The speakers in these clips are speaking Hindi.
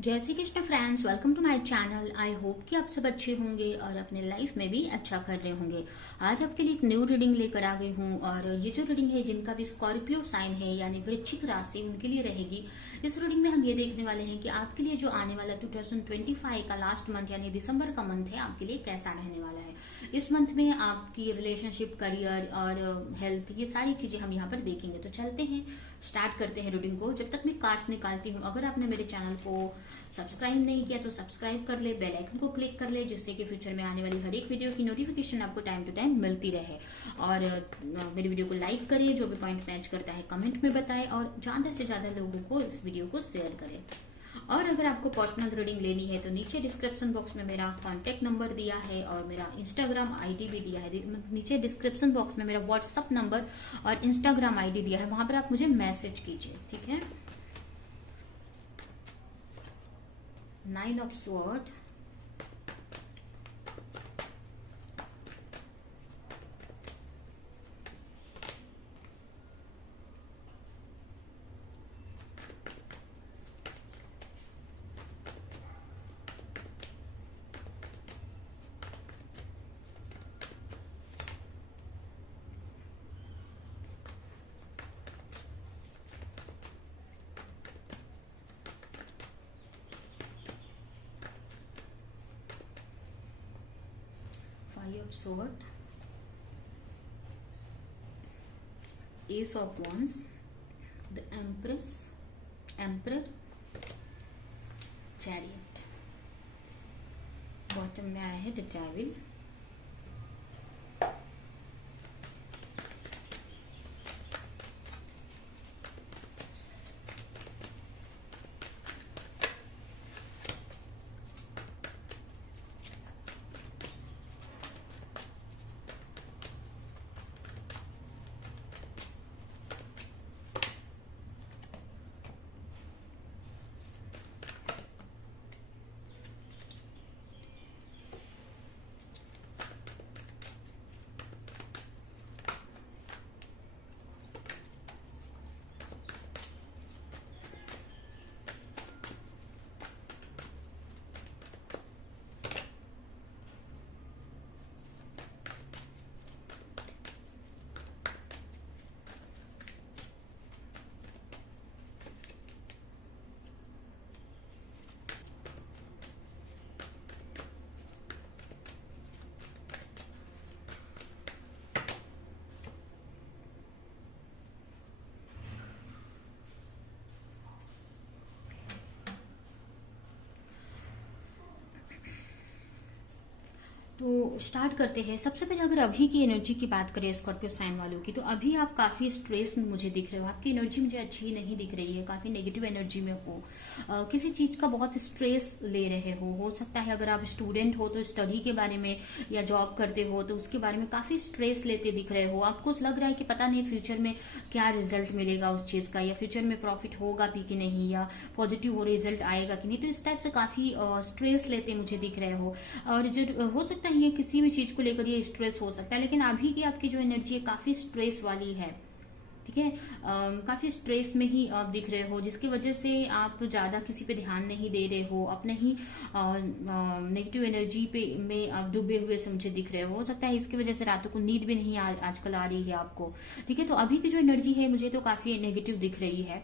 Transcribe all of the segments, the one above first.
जय Shri Krishna friends, welcome to my channel. I hope कि आप सब अच्छे होंगे और अपने लाइफ में भी अच्छा कर रहे होंगे। आज आपके लिए एक न्यू रीडिंग लेकर आ गई हूँ और ये जो रीडिंग है जिनका भी स्कॉर्पियो साइन है यानी वृश्चिक राशि उनके लिए रहेगी। इस रीडिंग में हम ये देखने वाले हैं कि आपके लिए जो आने वाला 2025 का लास्ट मंथ यानी दिसंबर का मंथ है आपके लिए कैसा रहने वाला है। इस मंथ में आपकी रिलेशनशिप, करियर और हेल्थ, ये सारी चीजें हम यहाँ पर देखेंगे। तो चलते हैं, स्टार्ट करते हैं रीडिंग को। जब तक मैं कार्ड्स निकालती हूँ, अगर आपने मेरे चैनल को सब्सक्राइब नहीं किया तो सब्सक्राइब कर ले, बेल आइकन को क्लिक कर ले, जिससे कि फ्यूचर में आने वाली हर एक वीडियो की नोटिफिकेशन आपको टाइम टू टाइम मिलती रहे। और मेरी वीडियो को लाइक करें, जो भी पॉइंट मैच करता है कमेंट में बताएं और ज्यादा से ज्यादा लोगों को इस वीडियो को शेयर करें। और अगर आपको पर्सनल रीडिंग लेनी है तो नीचे डिस्क्रिप्शन बॉक्स में मेरा कॉन्टेक्ट नंबर दिया है और मेरा इंस्टाग्राम आईडी भी दिया है। नीचे डिस्क्रिप्शन बॉक्स में मेरा व्हाट्सअप नंबर और इंस्टाग्राम आईडी दिया है, वहां पर आप मुझे मैसेज कीजिए, ठीक है। 9 of sword, five of sword, S of wands, the empress, emperor, chariot. Bottom में आया है द डेविल, तो स्टार्ट करते हैं। सबसे पहले अगर अभी की एनर्जी की बात करें स्कॉर्पियो साइन वालों की, तो अभी आप काफी स्ट्रेस में मुझे दिख रहे हो। आपकी एनर्जी मुझे अच्छी नहीं दिख रही है, काफी नेगेटिव एनर्जी में हो। किसी चीज का बहुत स्ट्रेस ले रहे हो सकता है। अगर आप स्टूडेंट हो तो स्टडी के बारे में, या जॉब करते हो तो उसके बारे में काफी स्ट्रेस लेते दिख रहे हो। आपको लग रहा है कि पता नहीं फ्यूचर में क्या रिजल्ट मिलेगा उस चीज का, या फ्यूचर में प्रॉफिट होगा भी कि नहीं, या पॉजिटिव वो रिजल्ट आएगा कि नहीं। तो इस टाइप से काफी स्ट्रेस लेते मुझे दिख रहे हो। और जो हो सकता है ये किसी भी चीज को लेकर ये स्ट्रेस हो सकता है, लेकिन अभी की आपकी जो एनर्जी है काफी स्ट्रेस वाली है, ठीक है। काफी स्ट्रेस में ही आप दिख रहे हो, जिसकी वजह से आप ज्यादा किसी पे ध्यान नहीं दे रहे हो, अपने ही नेगेटिव एनर्जी पे में आप डूबे हुए से मुझे दिख रहे हो सकता है इसकी वजह से रातों को नींद भी नहीं आजकल आ रही है आपको, ठीक है। तो अभी की जो एनर्जी है मुझे तो काफी नेगेटिव दिख रही है,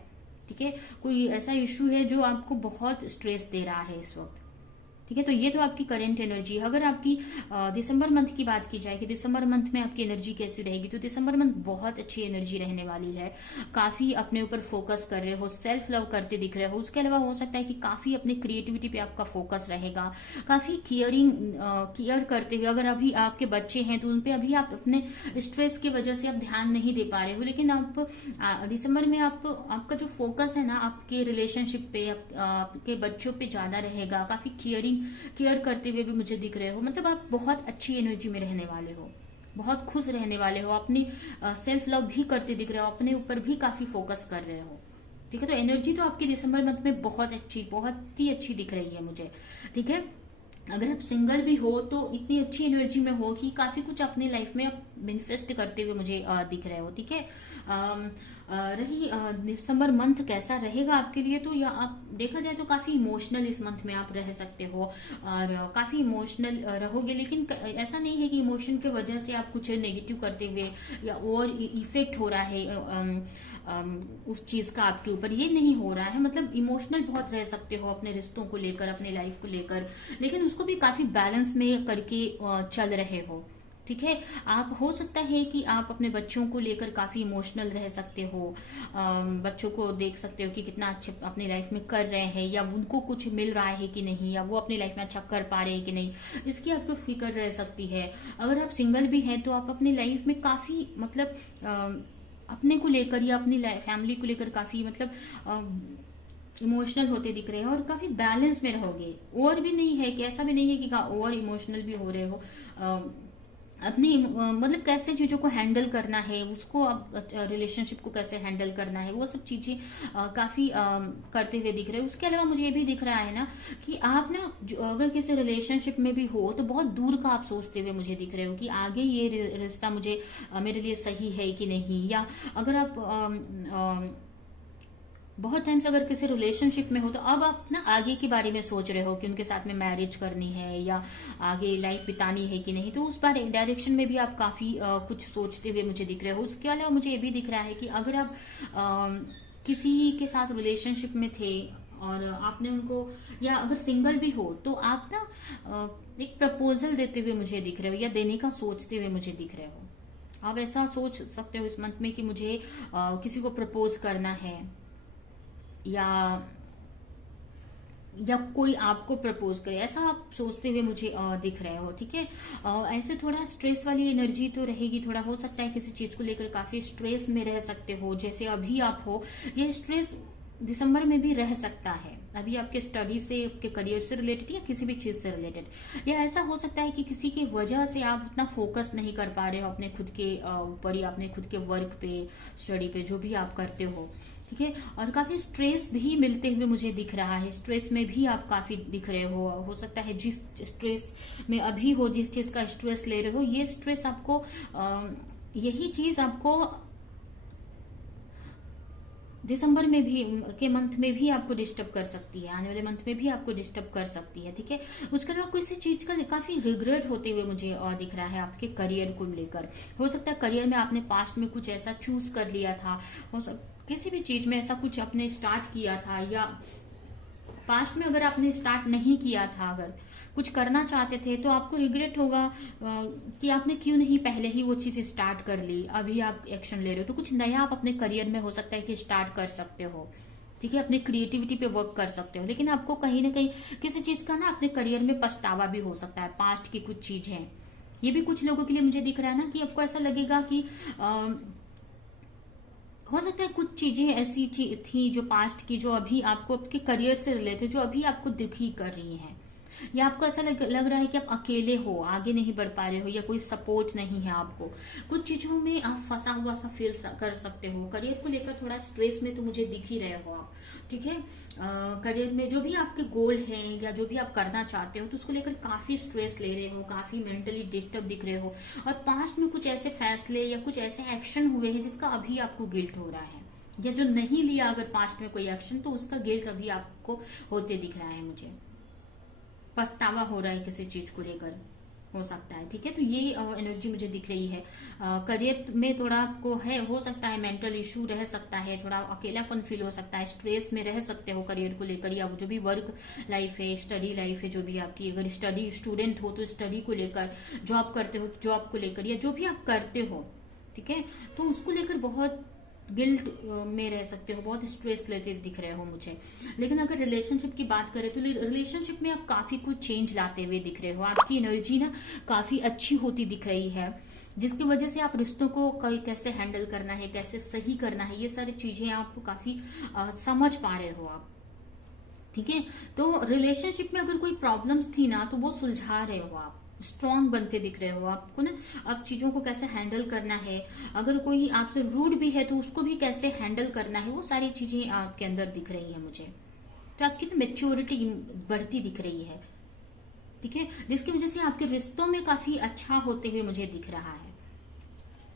ठीक है। कोई ऐसा इश्यू है जो आपको बहुत स्ट्रेस दे रहा है इस वक्त, ठीक है। तो ये तो आपकी करंट एनर्जी है। अगर आपकी दिसंबर मंथ की बात की जाए कि दिसंबर मंथ में आपकी एनर्जी कैसी रहेगी, तो दिसंबर मंथ बहुत अच्छी एनर्जी रहने वाली है। काफी अपने ऊपर फोकस कर रहे हो, सेल्फ लव करते दिख रहे हो। उसके अलावा हो सकता है कि काफी अपनी क्रिएटिविटी पे आपका फोकस रहेगा, काफी केयर करते हुए। अगर अभी आपके बच्चे हैं तो उनपे अभी आप अपने स्ट्रेस की वजह से आप ध्यान नहीं दे पा रहे हो, लेकिन आप दिसंबर में आपका जो फोकस है ना आपके रिलेशनशिप पे, आपके बच्चों पे ज्यादा रहेगा। काफी केयर करते हुए भी मुझे दिख रहे हो। मतलब आप बहुत अच्छी एनर्जी में रहने वाले हो, बहुत खुश रहने वाले हो, अपनी सेल्फ लव भी करते दिख रहे हो, अपने ऊपर भी काफी फोकस कर रहे हो, ठीक है। तो एनर्जी तो आपकी दिसंबर मंथ में बहुत ही अच्छी दिख रही है मुझे, ठीक है। अगर आप सिंगल भी हो तो इतनी अच्छी एनर्जी में हो कि काफी कुछ अपनी लाइफ में आप मैनिफेस्ट करते हुए मुझे दिख रहे हो। ठीक है। रही दिसंबर मंथ कैसा रहेगा आपके लिए, तो या आप देखा जाए तो काफी इमोशनल इस मंथ में आप रह सकते हो और काफी इमोशनल रहोगे, लेकिन ऐसा नहीं है कि इमोशन की वजह से आप कुछ नेगेटिव करते हुए या और इफेक्ट हो रहा है उस चीज का आपके ऊपर, ये नहीं हो रहा है। मतलब इमोशनल बहुत रह सकते हो अपने रिश्तों को लेकर, अपने लाइफ को लेकर, लेकिन उसको भी काफी बैलेंस में करके चल रहे हो। ठीक है। आप हो सकता है कि आप अपने बच्चों को लेकर काफी इमोशनल रह सकते हो, बच्चों को देख सकते हो कि कितना अच्छे अपनी लाइफ में कर रहे हैं, या उनको कुछ मिल रहा है कि नहीं, या वो अपनी लाइफ में अच्छा कर पा रहे हैं कि नहीं, इसकी आपको फिक्र रह सकती है। अगर आप सिंगल भी हैं तो आप अपनी लाइफ में काफी मतलब अपने को लेकर या अपनी फैमिली को लेकर काफी मतलब इमोशनल होते दिख रहे हैं और काफी बैलेंस में रहोगे। और भी नहीं है कि ऐसा भी नहीं है कि और इमोशनल भी हो रहे हो। अपनी मतलब कैसे चीजों को हैंडल करना है, उसको आप रिलेशनशिप को कैसे हैंडल करना है, वो सब चीजें काफी करते हुए दिख रहे हैं। उसके अलावा मुझे ये भी दिख रहा है ना कि आप ना अगर किसी रिलेशनशिप में भी हो तो बहुत दूर का आप सोचते हुए मुझे दिख रहे हो कि आगे ये रिश्ता मुझे मेरे लिए सही है कि नहीं। या अगर आप बहुत टाइम से अगर किसी रिलेशनशिप में हो तो अब आप ना आगे के बारे में सोच रहे हो कि उनके साथ में मैरिज करनी है या आगे लाइफ बितानी है कि नहीं, तो उस बारे डायरेक्शन में भी आप काफी कुछ सोचते हुए मुझे दिख रहे हो। उसके अलावा मुझे ये भी दिख रहा है कि अगर आप किसी के साथ रिलेशनशिप में थे और आपने उनको, या अगर सिंगल भी हो तो आप ना एक प्रपोजल देते हुए मुझे दिख रहे हो या देने का सोचते हुए मुझे दिख रहे हो। आप ऐसा सोच सकते हो इस मंथ में कि मुझे किसी को प्रपोज करना है, या कोई आपको प्रपोज करे, ऐसा आप सोचते हुए मुझे दिख रहे हो। ठीक है। ऐसे थोड़ा स्ट्रेस वाली एनर्जी तो रहेगी, थोड़ा हो सकता है किसी चीज को लेकर काफी स्ट्रेस में रह सकते हो, जैसे अभी आप हो। ये स्ट्रेस दिसंबर में भी रह सकता है, अभी आपके स्टडी से, आपके करियर से रिलेटेड या किसी भी चीज से रिलेटेड। या ऐसा हो सकता है कि किसी की वजह से आप उतना फोकस नहीं कर पा रहे हो अपने खुद के ऊपर या अपने खुद के वर्क पे, स्टडी पे, जो भी आप करते हो। ठीक है। और काफी स्ट्रेस भी मिलते हुए मुझे दिख रहा है, स्ट्रेस में भी आप काफी दिख रहे हो सकता है जिस स्ट्रेस में अभी हो, जिस चीज का स्ट्रेस ले रहे हो, ये स्ट्रेस आपको यही चीज आपको दिसंबर में भी के मंथ में भी आपको डिस्टर्ब कर सकती है, आने वाले मंथ में भी आपको डिस्टर्ब कर सकती है। ठीक है। उसके अलावा किसी चीज का काफी रिग्रेट होते हुए मुझे दिख रहा है आपके करियर को लेकर। हो सकता है करियर में आपने पास्ट में कुछ ऐसा चूज कर लिया था, किसी भी चीज में ऐसा कुछ आपने स्टार्ट किया था, या पास्ट में अगर आपने स्टार्ट नहीं किया था, अगर कुछ करना चाहते थे तो आपको रिग्रेट होगा कि आपने क्यों नहीं पहले ही वो चीज स्टार्ट कर ली। अभी आप एक्शन ले रहे हो तो कुछ नया आप अपने करियर में हो सकता है कि स्टार्ट कर सकते हो। ठीक है। अपनी क्रिएटिविटी पे वर्क कर सकते हो, लेकिन आपको कहीं ना कहीं किसी चीज का ना अपने करियर में पछतावा भी हो सकता है, पास्ट की कुछ चीज है। ये भी कुछ लोगों के लिए मुझे दिख रहा है ना कि आपको ऐसा लगेगा कि हो सकता है कुछ चीजें ऐसी थी जो पास्ट की, जो अभी आपको आपके करियर से रिलेटेड, जो अभी आपको दुखी कर रही हैं, या आपको ऐसा लग रहा है कि आप अकेले हो, आगे नहीं बढ़ पा रहे हो, या कोई सपोर्ट नहीं है आपको। कुछ चीजों में आप फंसा हुआ सा फील कर सकते हो। करियर को लेकर थोड़ा स्ट्रेस में तो मुझे दिख ही रहे हो आप। ठीक है। करियर में जो भी आपके गोल हैं या जो भी आप करना चाहते हो, तो उसको लेकर काफी स्ट्रेस ले रहे हो, काफी मेंटली डिस्टर्ब दिख रहे हो, और पास्ट में कुछ ऐसे फैसले या कुछ ऐसे एक्शन हुए हैं जिसका अभी आपको गिल्ट हो रहा है, या जो नहीं लिया अगर पास्ट में कोई एक्शन, तो उसका गिल्ट अभी आपको होते दिख रहा है। मुझे पछतावा हो रहा है किसी चीज को लेकर, हो सकता है। ठीक है। तो ये एनर्जी मुझे दिख रही है। करियर में थोड़ा आपको हो सकता है मेंटल इशू रह सकता है, थोड़ा अकेलापन फील हो सकता है, स्ट्रेस में रह सकते हो करियर को लेकर, या जो भी वर्क लाइफ है, स्टडी लाइफ है, जो भी आपकी, अगर स्टडी स्टूडेंट हो तो स्टडी को लेकर, जॉब करते हो जॉब को लेकर, या जो भी आप करते हो। ठीक है। तो उसको लेकर बहुत गिल्ट में रह सकते हो, बहुत स्ट्रेस लेते दिख रहे हो मुझे। लेकिन अगर रिलेशनशिप की बात करें तो रिलेशनशिप में आप काफी कुछ चेंज लाते हुए दिख रहे हो, आपकी एनर्जी ना काफी अच्छी होती दिख रही है, जिसकी वजह से आप रिश्तों को कैसे हैंडल करना है, कैसे सही करना है, ये सारी चीजें आप काफी समझ पा रहे हो आप। ठीक है। तो रिलेशनशिप में अगर कोई प्रॉब्लम्स थी ना, तो वो सुलझा रहे हो आप, स्ट्रांग बनते दिख रहे हो आपको ना। अब चीजों को कैसे हैंडल करना है, अगर कोई आपसे रूड भी है तो उसको भी कैसे हैंडल करना है, वो सारी चीजें आपके अंदर दिख रही है मुझे। तो आपकी ना मेच्योरिटी बढ़ती दिख रही है। ठीक है। जिसकी वजह से आपके रिश्तों में काफी अच्छा होते हुए मुझे दिख रहा है।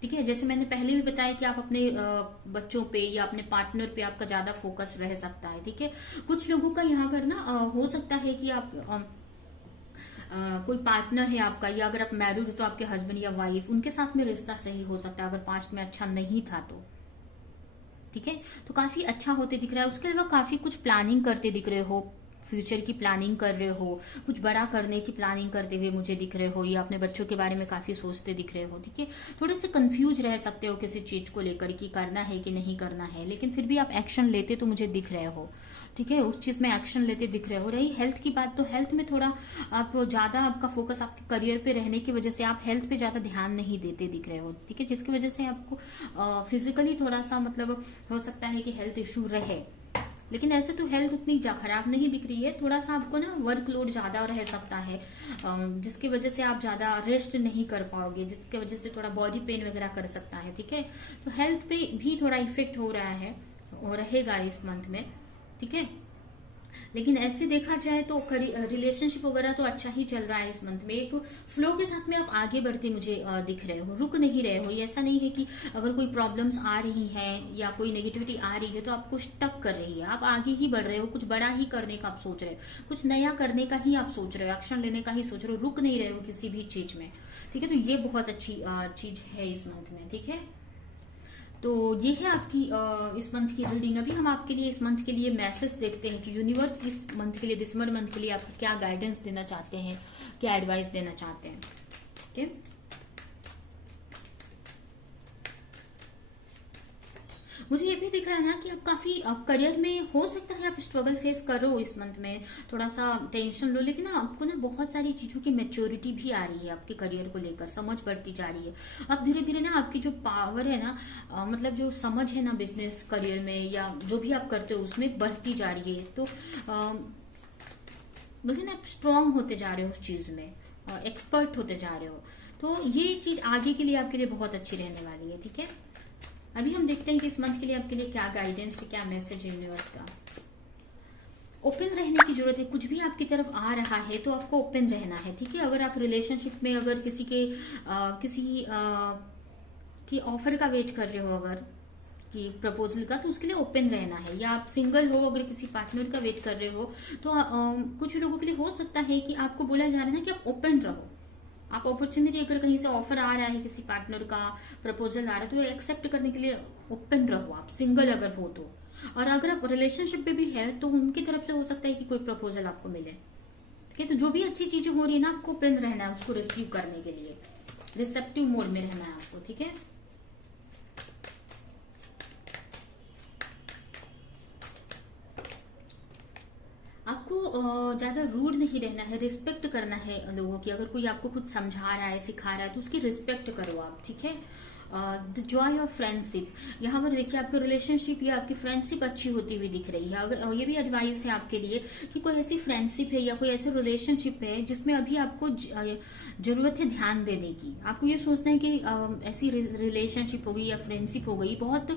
ठीक है, जैसे मैंने पहले भी बताया कि आप अपने बच्चों पे या अपने पार्टनर पे आपका ज्यादा फोकस रह सकता है। ठीक है, कुछ लोगों का यहाँ पर ना हो सकता है कि आप कोई पार्टनर है आपका, या अगर आप मैरिड हो तो आपके हस्बैंड या वाइफ, उनके साथ में रिश्ता सही हो सकता है अगर पास्ट में अच्छा नहीं था तो। ठीक है, तो काफी अच्छा होते दिख रहा है। उसके अलावा काफी कुछ प्लानिंग करते दिख रहे हो, फ्यूचर की प्लानिंग कर रहे हो, कुछ बड़ा करने की प्लानिंग करते हुए मुझे दिख रहे हो, या अपने बच्चों के बारे में काफी सोचते दिख रहे हो। ठीक है, थोड़े से कंफ्यूज रह सकते हो किसी चीज को लेकर कि करना है कि नहीं करना है, लेकिन फिर भी आप एक्शन लेते तो मुझे दिख रहे हो। ठीक है, उस चीज में एक्शन लेते दिख रहे हो। रही हेल्थ की बात, तो हेल्थ में थोड़ा आप ज्यादा आपका फोकस आपके करियर पे रहने की वजह से आप हेल्थ पे ज्यादा ध्यान नहीं देते दिख रहे हो। ठीक है, जिसकी वजह से आपको फिजिकली थोड़ा सा मतलब हो सकता है कि हेल्थ इशू रहे, लेकिन ऐसे तो हेल्थ उतनी खराब नहीं दिख रही है। थोड़ा सा आपको ना वर्कलोड ज्यादा रह सकता है, जिसकी वजह से आप ज्यादा रेस्ट नहीं कर पाओगे, जिसकी वजह से थोड़ा बॉडी पेन वगैरह कर सकता है। ठीक है, तो हेल्थ पे भी थोड़ा इफेक्ट हो रहा है और रहेगा इस मंथ में। ठीक है, लेकिन ऐसे देखा जाए तो रिलेशनशिप वगैरह तो अच्छा ही चल रहा है इस मंथ में। एक फ्लो के साथ में आप आगे बढ़ते मुझे दिख रहे हो, रुक नहीं रहे हो। ये ऐसा नहीं है कि अगर कोई प्रॉब्लम्स आ रही हैं या कोई नेगेटिविटी आ रही है तो आपको स्टक कर रही है, आप आगे ही बढ़ रहे हो, कुछ बड़ा ही करने का आप सोच रहे हो, कुछ नया करने का ही आप सोच रहे हो, एक्शन लेने का ही सोच रहे हो, रुक नहीं रहे हो किसी भी चीज में। ठीक है, तो ये बहुत अच्छी चीज है इस मंथ में। ठीक है, तो ये है आपकी इस मंथ की रीडिंग। अभी हम आपके लिए इस मंथ के लिए मैसेज देखते हैं कि यूनिवर्स इस मंथ के लिए, दिसंबर मंथ के लिए आपको क्या गाइडेंस देना चाहते हैं, क्या एडवाइस देना चाहते हैं। ठीक है, मुझे ये भी दिख रहा है ना कि आप काफी करियर में हो सकता है आप स्ट्रगल फेस कर रहे हो इस मंथ में, थोड़ा सा टेंशन लो, लेकिन ना आपको ना बहुत सारी चीजों की मेच्योरिटी भी आ रही है आपके करियर को लेकर, समझ बढ़ती जा रही है। अब धीरे धीरे ना आपकी जो पावर है ना, मतलब जो समझ है ना बिजनेस करियर में या जो भी आप करते हो उसमें बढ़ती जा रही है। तो बोलते ना आप स्ट्रांग होते जा रहे हो उस चीज में, एक्सपर्ट होते जा रहे हो। तो ये चीज आगे के लिए आपके लिए बहुत अच्छी रहने वाली है। ठीक है, अभी हम देखते हैं कि इस मंथ के लिए आपके लिए क्या गाइडेंस है, क्या मैसेज है यूनिवर्स का। ओपन रहने की जरूरत है, कुछ भी आपकी तरफ आ रहा है तो आपको ओपन रहना है। ठीक है, अगर आप रिलेशनशिप में अगर किसी की ऑफर का वेट कर रहे हो, अगर कि प्रपोजल का, तो उसके लिए ओपन रहना है। या आप सिंगल हो अगर किसी पार्टनर का वेट कर रहे हो तो कुछ लोगों के लिए हो सकता है कि आपको बोला जा रहा है ना कि आप ओपन रहो। आप अपॉर्चुनिटी अगर कहीं से ऑफर आ रहा है, किसी पार्टनर का प्रपोजल आ रहा है, तो एक्सेप्ट करने के लिए ओपन रहो आप, सिंगल अगर हो तो। और अगर आप रिलेशनशिप पे भी है तो उनकी तरफ से हो सकता है कि कोई प्रपोजल आपको मिले। ठीक है, तो जो भी अच्छी चीजें हो रही है ना, आपको ओपन रहना है उसको रिसीव करने के लिए, रिसेप्टिव मोड में रहना है आपको। ठीक है, आपको ज्यादा रूड नहीं रहना है, रिस्पेक्ट करना है लोगों की। अगर कोई आपको कुछ समझा रहा है, सिखा रहा है, तो उसकी रिस्पेक्ट करो आप। ठीक है, द जॉय ऑफ फ्रेंडशिप, यहाँ पर देखिए आपकी रिलेशनशिप या आपकी फ्रेंडशिप अच्छी होती हुई दिख रही है। अगर ये भी एडवाइस है आपके लिए कि कोई ऐसी फ्रेंडशिप है या कोई ऐसी रिलेशनशिप है जिसमें अभी आपको जरूरत है ध्यान देने की। आपको ये सोचना है कि ऐसी रिलेशनशिप हो गई या फ्रेंडशिप हो गई बहुत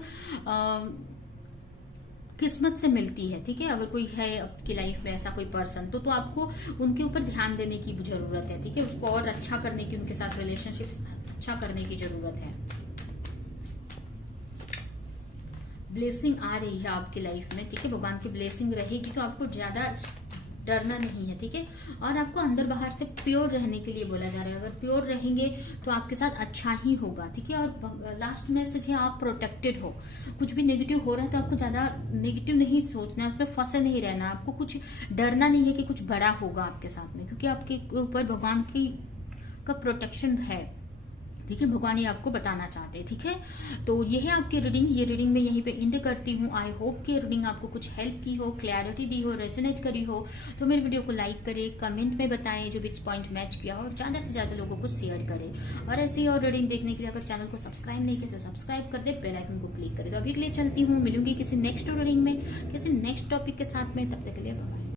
किस्मत से मिलती है। ठीक है, अगर कोई है आपकी लाइफ में ऐसा कोई पर्सन तो आपको उनके ऊपर ध्यान देने की जरूरत है। ठीक है, उसको और अच्छा करने की, उनके साथ रिलेशनशिप अच्छा करने की जरूरत है। ब्लेसिंग आ रही है आपकी लाइफ में। ठीक है, भगवान की ब्लेसिंग रहेगी तो आपको ज्यादा डरना नहीं है। ठीक है, और आपको अंदर बाहर से प्योर रहने के लिए बोला जा रहा है। अगर प्योर रहेंगे तो आपके साथ अच्छा ही होगा। ठीक है, और लास्ट मैसेज है आप प्रोटेक्टेड हो। कुछ भी नेगेटिव हो रहा है तो आपको ज्यादा नेगेटिव नहीं सोचना है, उसमें फंसे नहीं रहना। आपको कुछ डरना नहीं है कि कुछ बड़ा होगा आपके साथ में, क्योंकि आपके ऊपर भगवान की का प्रोटेक्शन है। ठीक है, भगवान ये आपको बताना चाहते हैं। ठीक है, तो ये है आपकी रीडिंग। ये रीडिंग मैं यहीं पे एंड करती हूँ। आई होप कि रीडिंग आपको कुछ हेल्प की हो, क्लैरिटी दी हो, रेजोनेट करी हो। तो मेरे वीडियो को लाइक करें, कमेंट में बताएं जो विच पॉइंट मैच किया और ज्यादा से ज्यादा लोगों को शेयर करें। और ऐसी और रीडिंग देखने के लिए अगर चैनल को सब्सक्राइब नहीं किया तो सब्सक्राइब कर दे, बेल आइकन को क्लिक करें। तो अभी के लिए चलती हूँ, मिलूंगी किसी नेक्स्ट रीडिंग में, किसी नेक्स्ट टॉपिक के साथ में। तब तक के लिए बाय।